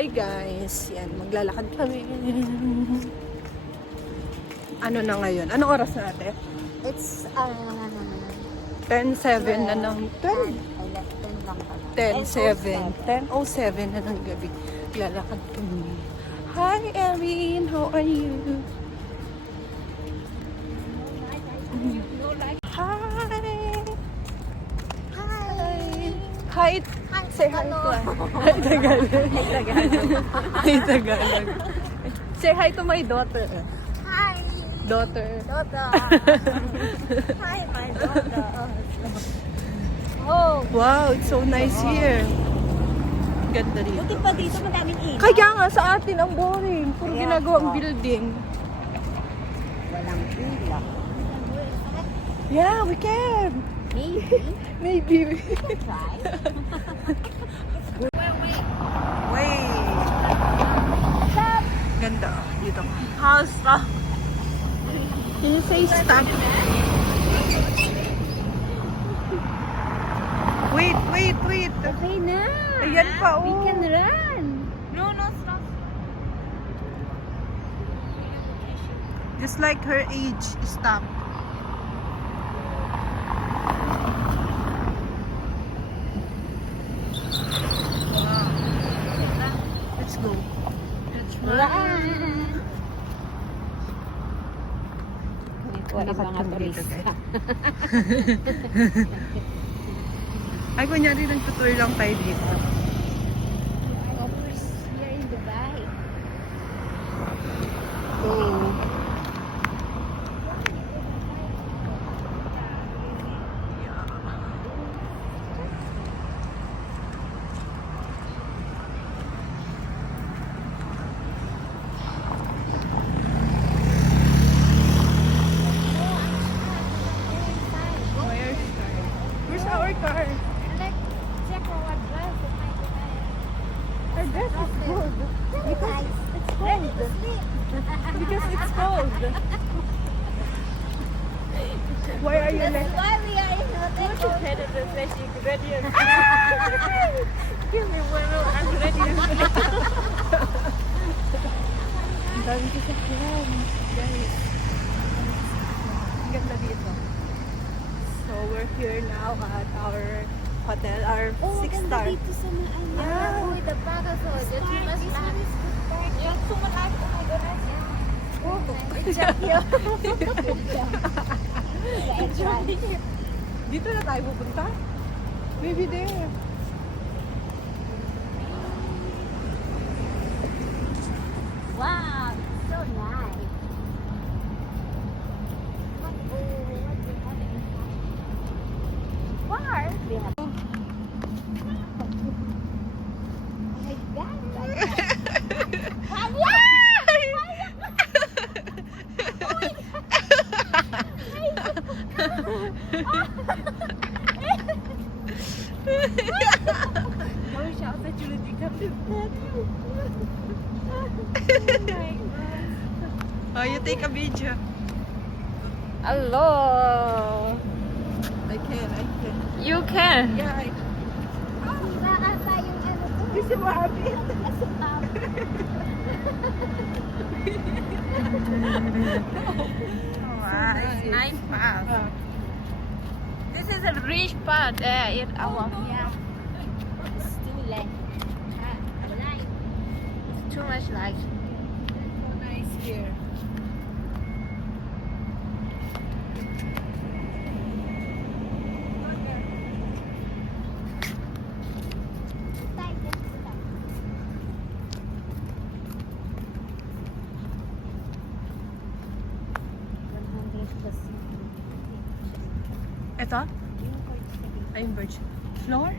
Hi guys, yan, maglalakad kami. Ano na ngayon? Anong oras na ate? It's 10:07 na ng 10. 10 lang pala. 10:07. 10:07 na ng gabi. Lalakad kami. Hi Erin, how are you? Hi! Hi! Say hi to Hi Tagalog. Hi Tagalog. Say hi to my daughter. Hi! Daughter. Daughter! Hi, my daughter! Oh! Wow, it's so nice here. Ganda rin. Buti pa dito, madaming ilaw. Kaya nga sa atin ang boring. Puro Kaya ginagawang po. building. Walang ilaw. Yeah, we can. Maybe. Maybe. Try. Wait. Ganda. Dito. House. Stop. Can you say stop? Wait. Okay na. Ayan pa, oh. We can run. No, stop. Just like her age. Stop. Let's go. Let's Run. Wala mga Nakatulog turista. dito, Ay, kunyari nagtutour lang tayo dito. Of course, here in Dubai. Oh. Where's our car? Like, check our dress. Our dress is cold. Because it's cold. Because it's cold. Why are you That's like... why we are in hotel. Give me one more. I'm ready. Ang dami ko sa plan. Guys. Ang ganda dito. So, we're here now at our hotel, our 6-star. dito sa mga ano. Yeah. With the parasol. This one is good park. Yung sumalaki. Oh my goodness. It's up here. Dito na tayo pupunta? Maybe there. Wow, so nice. Bar? They have. Oh my God! Oh, you take a video. Hello. I can. You can. Yeah, I Nakaka yung ano ko. Kasi mahabi. Wow, it's nice path. This is a rich part. It's our It's too light. Light. It's too much light. So nice here. Ito? Ay, yung birch. Floor?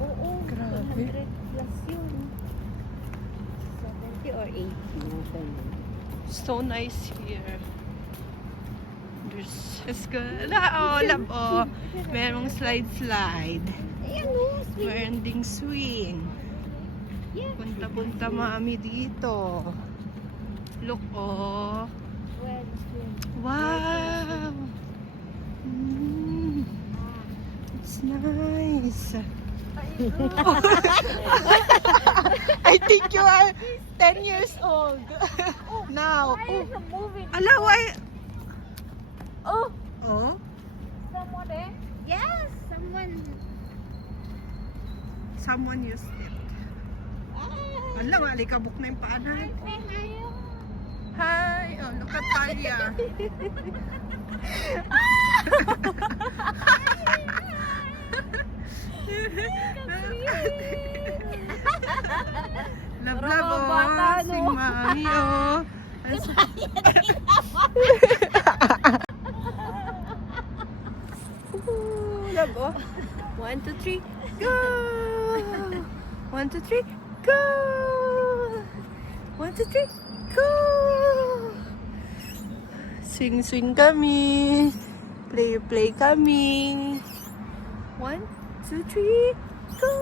Oo, Grabe. 100 plus yun. 70 or 80. So nice here. There's good. Oh, love. Oh, merong slide. Ayan o, sweet. Meron ding swing. Yeah. Punta mami dito. Look, oh. Well, swing. Wow. It's nice. I think you are 10 years old now. Why is it moving? Ala, why? Oh, Oh, someone there? Yes, someone used it. Ala, alikabok na yung paanan. Hi, oh, look at Talia. Love, Parang mga bata, oh, no? si Mami, oh. Love, oh. 1, 2, 3, go! 1, 2, 3, go! 1, 2, 3, go! Swing, swing kami. Play, play kami. 1, 2, 3, go!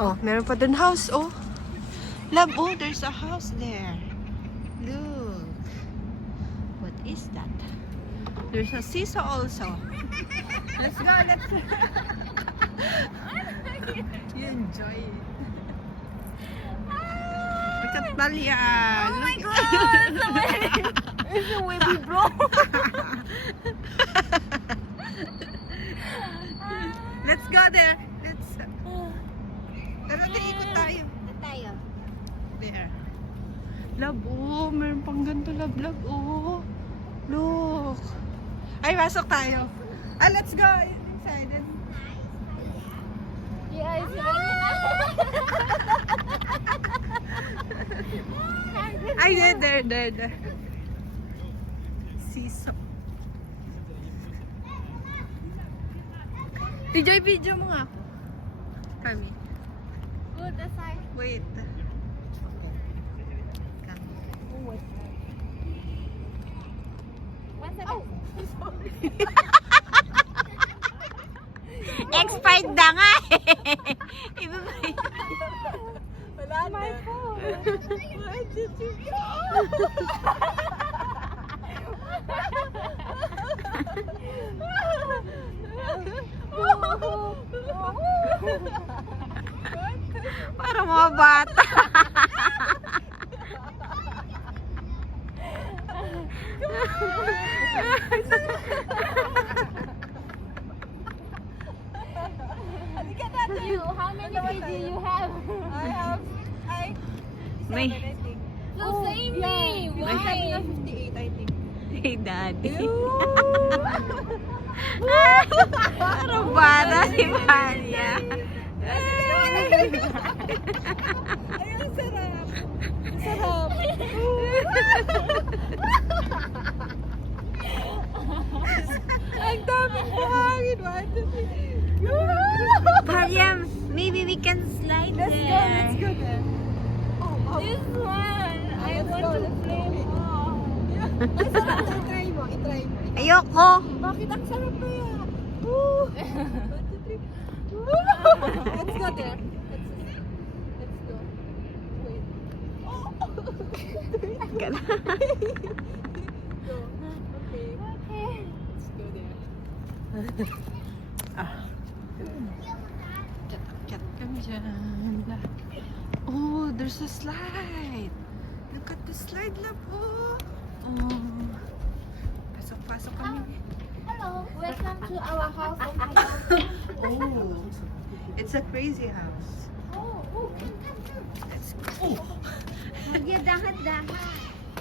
Oh, meron pa dun house, oh. Love, oh, there's a house there. Look. What is that? There's a seesaw also. Let's go, let's go. You enjoy it. Look at Talia. Oh my God! It's a wavy bro. Let's go there. Let's... Tara, ikot tayo. Tayo. There. Love, oh. Meron pang ganito, love, oh. Look. Ay, pasok tayo. Ah, let's go inside. Yeah, it's Ay, there. Seesaw. Joy, video mo nga. Kami. Good, that's fine. Wait. One second. Expired na nga eh. Ibabay. Wala na. My phone. Why did you go? Para mga bata. How many kg you have? I have, May. So Oh, same yeah. me. Why? I have 58, I think. Hey, daddy. Ew. Parang bata si Maria. Ay, ang sarap. Sarap. Ang daming buhangin. Mariam, maybe we can slide Let's go, there. let's go there. Oh, This one, I Let's want go, to let's play go. more. Ay, sarap. I-try mo, i-try mo. Ayoko. Bakit ang sarap kaya? Woo! 1, 2, 3. Woo! Let's go there. Let's go. Wait. Oh! Gana. Go. Okay. Let's go there. Cat kami dyan. Oh, there's a slide. Look at the slide, love. Oh. Pasok kami. Hello, welcome to our house. Oh, it's a crazy house. Let's go. Maria, dahan-dahan.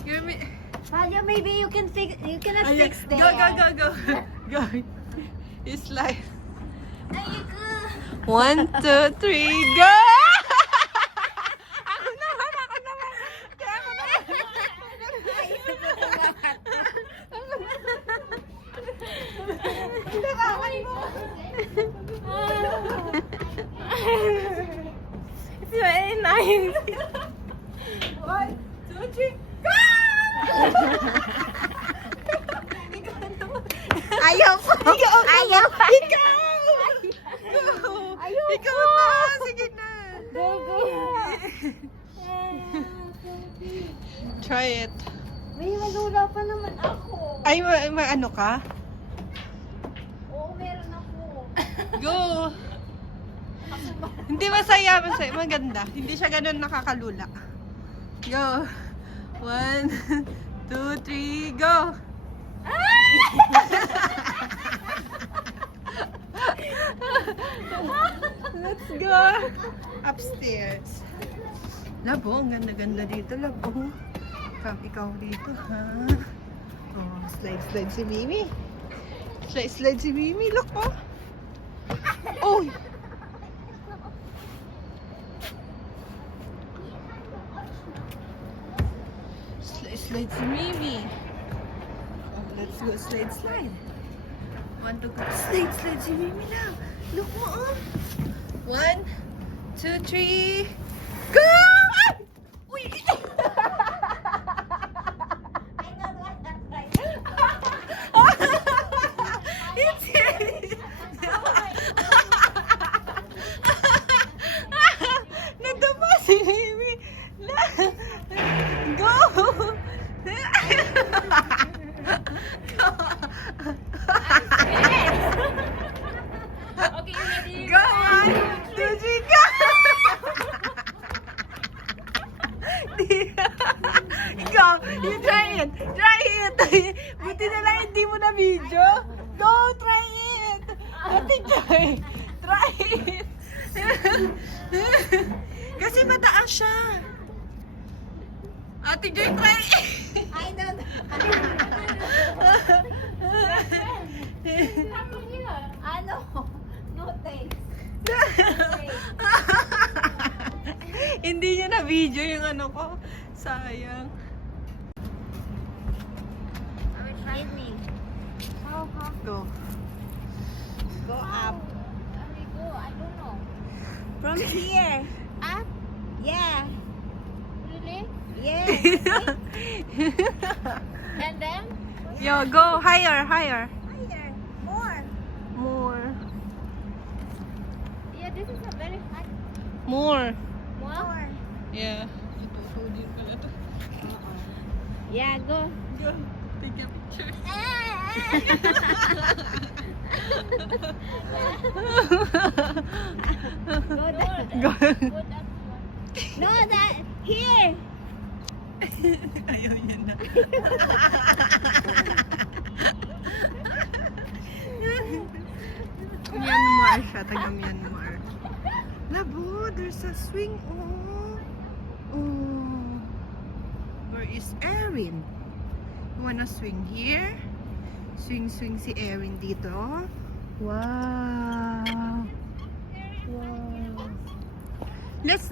You're me. Maria, maybe you can fix. You cannot Ayan. fix there. Go. Go. It's like Ayoko. 1, 2, 3, go! Ako naman. Kaya ako naman. It's very nice. 1, 2, 3, go! Ayaw ko. Ayaw. Ikaw na! Sige na! Go. Try it. May malula pa naman ako. Ay, ano ka? Go! Hindi masaya, masaya. Maganda. Hindi siya ganun nakakalula. Go! 1, 2, 3, go! Let's go! Upstairs. Labo, ang ganda-ganda dito, Labo. Come, ikaw dito, ha? Oh, slide si Mimi. Slide si Mimi, look, oh. Oh! Slide si Mimi. Oh, let's go slide. Want to go slide si Mimi now. Look mo, oh. 1, 2, 3, go! Ah! Uy! It's nadama si Mimi. Go! Okay, ready? Go on! 2, 3, go! Go! You try it! Try it! Buti na lang hindi mo na video. Go! Try it! Ate Joy! Try it! Kasi mataas siya. Ate Joy, try it! I don't. Ano? No taste. Hindi niya na video yung ano ko. Sayang. Try me. How? Go. Go up. We go. I don't know. From here. Up? Yeah. Really? Yeah. And then? Yo, go higher. Higher. More. More. Yeah, this is a very hot. More. More. Yeah. Ito din pala to. Yeah, go. Go. Take a picture. Go there. Go. Go that. No, that here. Ayaw niya na. Myanmar siya, taga Myanmar. Labo, there's a swing. Oh. Oh. Where is Erin? You wanna swing here? Swing si Erin dito. Wow. Wow. Let's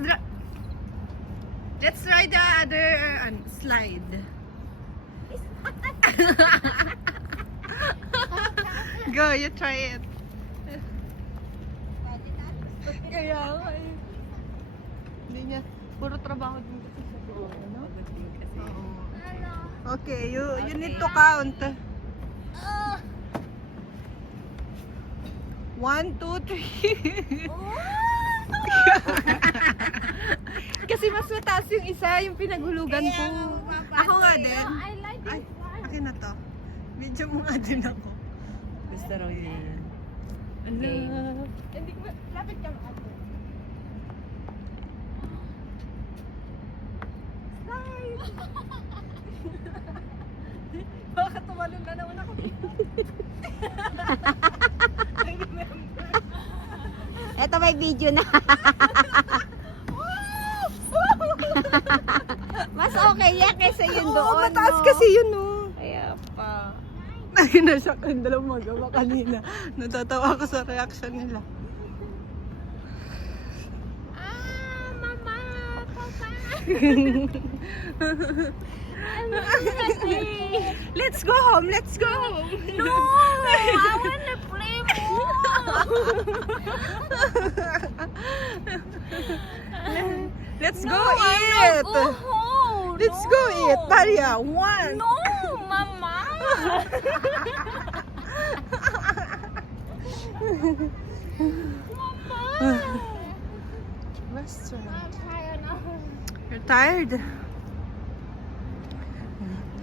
try the other slide. Go, you try it. Kaya nga eh. Hindi niya, puro trabaho din kasi sa buwan, ano? Oo. Okay, you need to count. 1, 2, 3. Kasi mas mataas yung isa, yung pinaghulugan ko. Ako nga din. I like Ay, this one. akin na to. Video mo nga din ako. Gusto raw niya yan. Ano? Hindi ko, lapit ka mga ito. Baka tumalon na naman ako. Ito may video na. Mas okay yan kaysa yun doon. Oo, mataas no? kasi yun, no. Kaya pa. Naginasyak ang dalawang magawa kanina. Natatawa ako sa reaction nila. Ah, mama, papa. Let's go home, let's go home. No, I wanna play more. Let's No, go I eat. wanna go home. Let's No. go eat. Maria, 1. No, mama. Mama. Restaurant. I'm tired now. You're tired?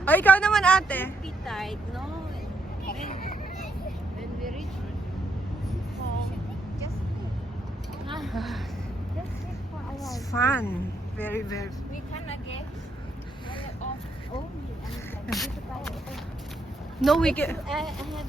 O, ikaw naman ate. Be tired, no? When we reach home, Let's sit for a while. It's fun. Very, very. We cannot get off only. Dito tayo. No, we get. I have